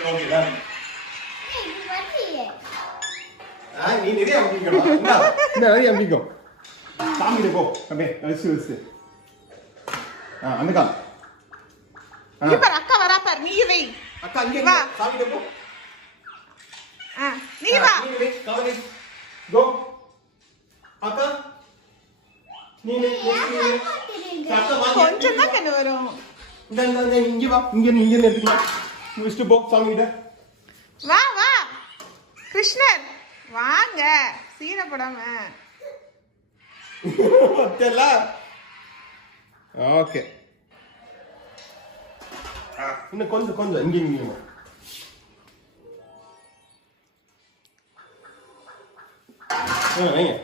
ஓகேடா நீ நிறைய அம்பிக்கணும் இந்த நிறைய அம்பிக்கும் சாமி போ அப்படியே வச்சு அந்த கால் இப்ப அக்கா வரா பார் நீ வை அக்கா இங்க வா சாமி போ நீ வா கவலை கோ அக்கா நீ கொஞ்சம் தான் கண்ணு வரும் இந்த இங்க வா இங்க எடுத்துக்கலாம் முடிச்சுட்டு போ சாமி கிட்ட வா வா கிருஷ்ணர் வாங்க சீனப்படாம தெரியல ஓகே இன்னும் கொஞ்சம் இங்க வைங்க